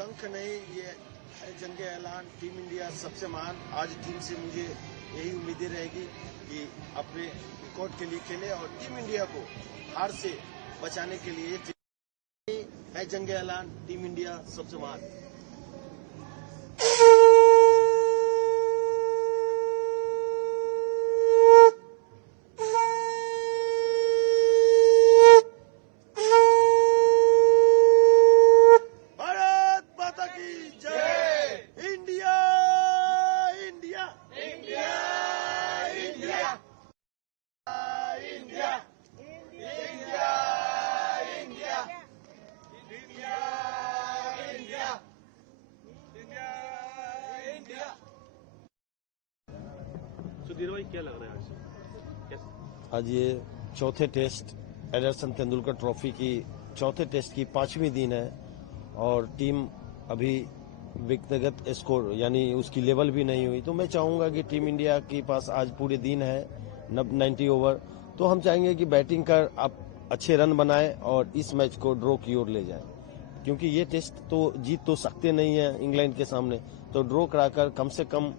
शंख नहीं, ये है जंग ऐलान, टीम इंडिया सबसे महान। आज टीम से मुझे यही उम्मीदें रहेगी कि अपने रिकॉर्ड के लिए खेले और टीम इंडिया को हार से बचाने के लिए है जंग ऐलान, टीम इंडिया सबसे महान। सुधीर भाई क्या लग रहा है आज ये चौथे टेस्ट एडरसन तेंदुलकर ट्रॉफी की चौथे टेस्ट की 5वीं दिन है और टीम अभी व्यक्तिगत स्कोर यानी उसकी लेवल भी नहीं हुई। तो मैं चाहूंगा कि टीम इंडिया के पास आज पूरे दिन है 90 ओवर, तो हम चाहेंगे कि बैटिंग कर आप अच्छे रन बनाए और इस मैच को ड्रॉ की ओर ले जाए, क्योंकि ये टेस्ट तो जीत तो सकते नहीं है इंग्लैंड के सामने। तो ड्रॉ कराकर कम से कम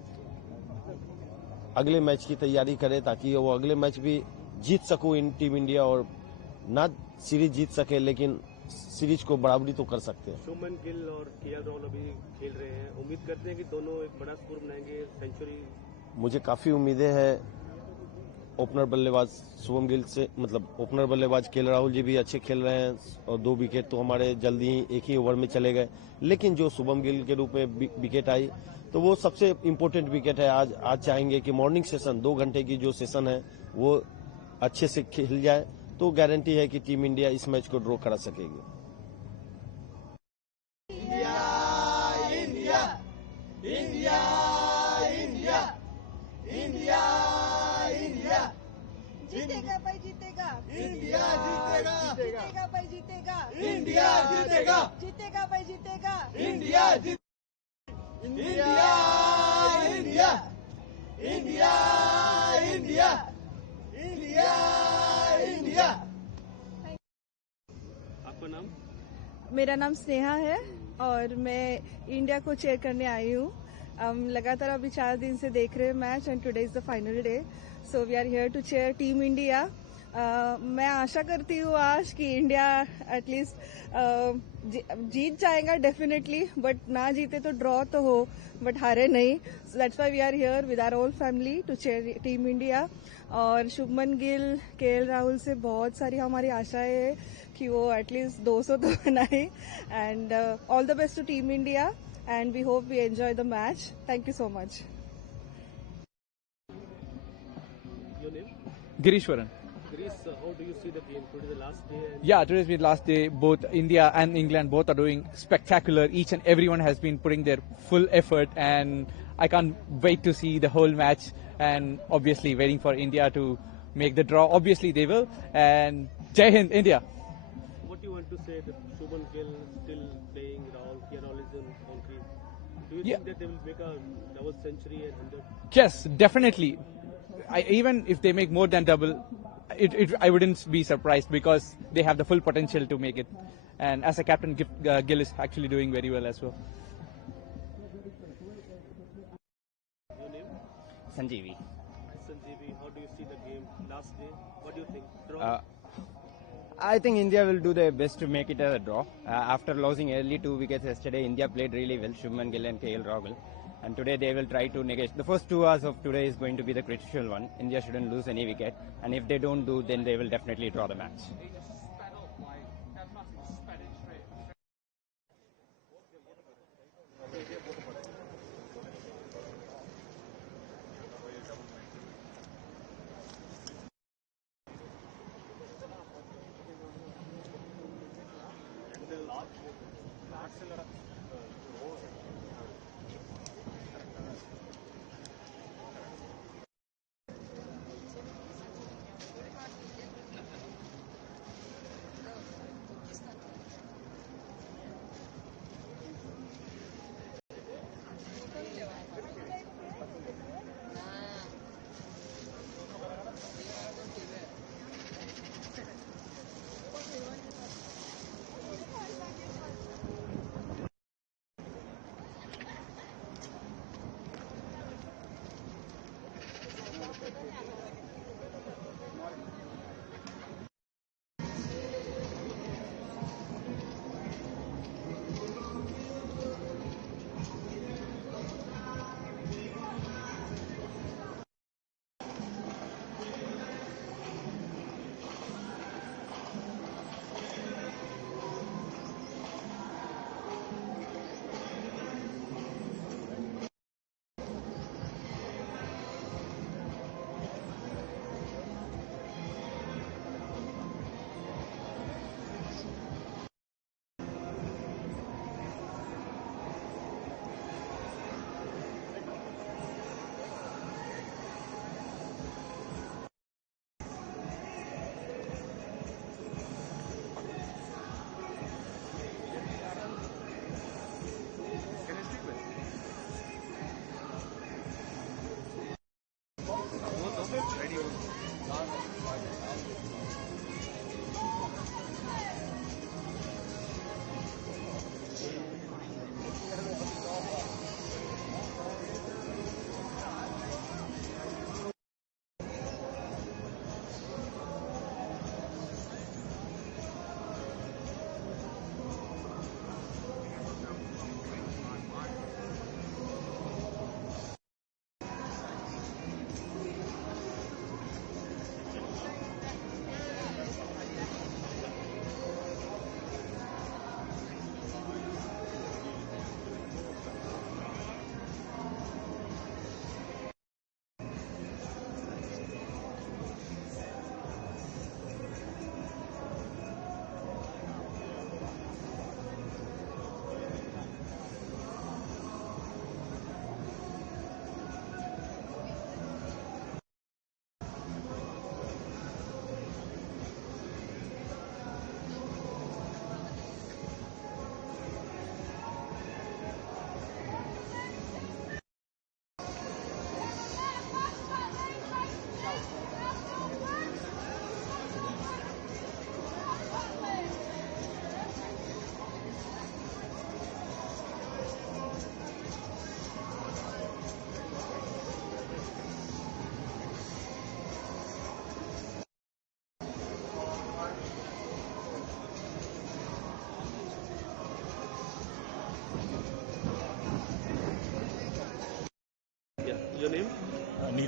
अगले मैच की तैयारी करे ताकि वो अगले मैच भी जीत सको इन टीम इंडिया, और ना सीरीज जीत सके लेकिन सीरीज को बराबरी तो कर सकते हैं। शुभमन गिल और केएल राहुल अभी खेल रहे हैं, उम्मीद करते हैं कि दोनों एक बड़ा स्कोर बनाएंगे, सेंचुरी। मुझे काफी उम्मीदें हैं ओपनर बल्लेबाज शुभम गिल से, मतलब ओपनर बल्लेबाज केएल राहुल जी भी अच्छे खेल रहे हैं और 2 विकेट तो हमारे जल्दी ही एक ही ओवर में चले गए। लेकिन जो शुभम गिल के रूप में विकेट आई तो वो सबसे इम्पोर्टेंट विकेट है। आज चाहेंगे कि मॉर्निंग सेशन 2 घंटे की जो सेशन है वो अच्छे से खेल जाए, तो गारंटी है कि टीम इंडिया इस मैच को ड्रॉ करा सकेगी। India India India India India India जीतेगा भाई, जीतेगा इंडिया, जीतेगा जीतेगा भाई, जीतेगा इंडिया, जीतेगा जीतेगा भाई, जीतेगा India, India India India India India India. आपका नाम? मेरा नाम स्नेहा है और मैं इंडिया को चेयर करने आई हूँ। लगातार अभी 4 दिन से देख रहे हैं match and today is the final day, so we are here to cheer team India. मैं आशा करती हूँ आज कि इंडिया एटलीस्ट जीत जाएगा डेफिनेटली, बट ना जीते तो ड्रॉ तो हो, बट हारे नहीं। So that's why we are here with our whole family to cheer team India. और शुभमन गिल, केएल राहुल से बहुत सारी हमारी आशाएं है कि वो एटलीस्ट 200 तो बनाए। And all the best to team India and we hope we enjoy the match. Thank you so much. Your name? Girishwaran. Greece, how do you see the game? Today is the last day. Yeah, today's been last day. Both India and England both are doing spectacular. Each and everyone has been putting their full effort, and I can't wait to see the whole match. And obviously waiting for India to make the draw. Obviously they will. And Jai Hind, India. What do you want to say that Shubman Gill still playing, Rahul is on crease? Do you Yeah. think that they will make a double century and 100? Yes, definitely. Even if they make more than double, I wouldn't be surprised because they have the full potential to make it. And as a captain, Gill is actually doing very well as well. Your name? Sanjeevi. Sanjeevi, how do you see the game? Last day, what do you think? Draw? I think India will do their best to make it a draw. After losing early 2 wickets yesterday, India played really well, Shubman Gill and KL Rahul. And today they will try to negate. The first 2 hours of today is going to be the critical one. India shouldn't lose any wicket. And if they don't do, then they will definitely draw the match.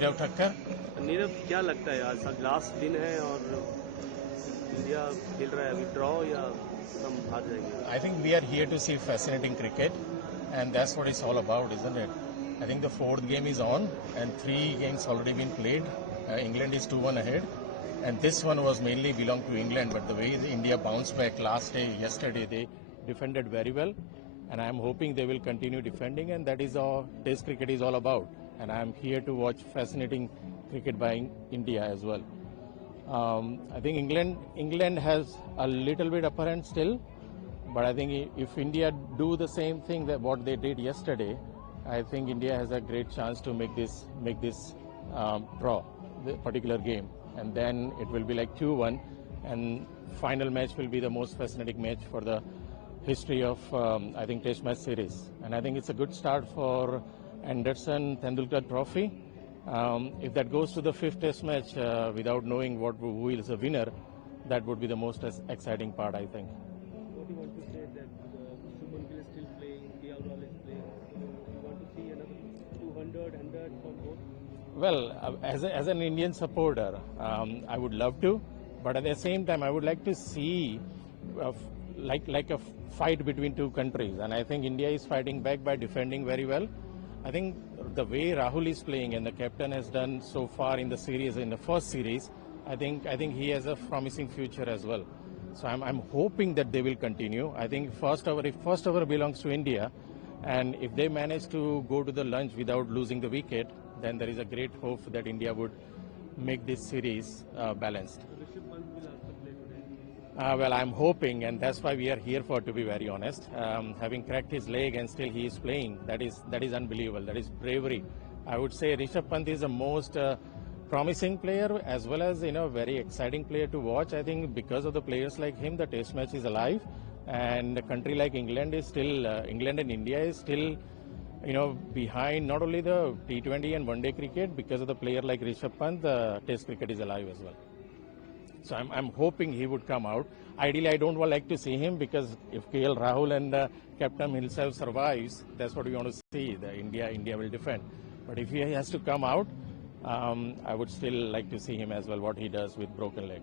Nirav Thakkar. Nirav, क्या लगता है आज last दिन है और India खेल रहा है, अभी ड्रॉ या हम हार जाएंगे? I think we are here to see fascinating cricket, and that's what it's all about, isn't it? I think the fourth game is on, and 3 games already been played. England is 2-1 ahead, and this one was mainly belonged to England. But the way India bounced back yesterday, they defended very well, and I am hoping they will continue defending, and that is all Test cricket is all about. And I am here to watch fascinating cricket by India as well. I think England has a little bit upper hand still, but I think if India do the same thing that what they did yesterday, I think India has a great chance to make this draw the particular game, and then it will be like 2-1, and final match will be the most fascinating match for the history of I think Test match series, and I think it's a good start for Anderson Tendulkar Trophy. If that goes to the 5th Test match without knowing who is the winner, that would be the most exciting part, I think. What do you want to say that Shubman Gill is still playing, KL Rahul is playing? You want to see another 200, 100 from both? Well, as an Indian supporter, I would love to, but at the same time, I would like to see like a fight between two countries, and I think India is fighting back by defending very well. I think the way Rahul is playing and the captain has done so far in the series, in the first series, I think he has a promising future as well. So I'm hoping that they will continue. I think if first over belongs to India, and if they manage to go to the lunch without losing the wicket, then there is a great hope that India would make this series balanced. Rishabh Pant will also play today. Well, I'm hoping, and that's why we are here for, to be very honest. Having cracked his leg and still he is playing, that is unbelievable. That is bravery. I would say Rishabh Pant is the most promising player, as well as very exciting player to watch. I think because of the players like him, the Test match is alive, and a country like England is still England and India is still behind not only the T20 and one-day cricket. Because of the player like Rishabh Pant, the Test cricket is alive as well. So I'm hoping he would come out. Ideally, I don't like to see him, because if KL Rahul and captain himself survives, that's what we want to see. The India will defend. But if he has to come out, I would still like to see him as well, what he does with broken leg.